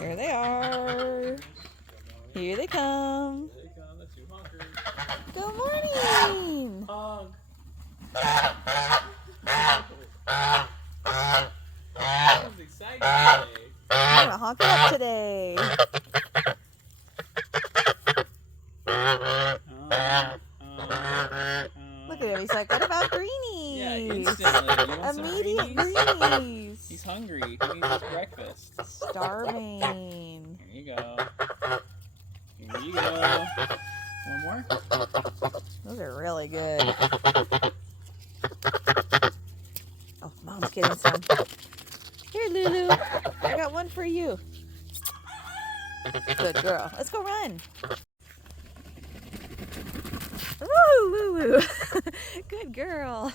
Here they are. Here they come. Here they come, the two honkers. Good morning. Honk. Everyone's excited today. I'm gonna honk it up today. Look at him. He's like, what about greenies? Yeah, instantly. You want some Immediate greenies? greenies. He's hungry. He needs his breakfast. Starving. Here you go. Here you go. One more? Those are really good. Oh, Mom's getting some. Here, Lulu. I got one for you. Good girl. Let's go run. Woo, Lulu. Good girl.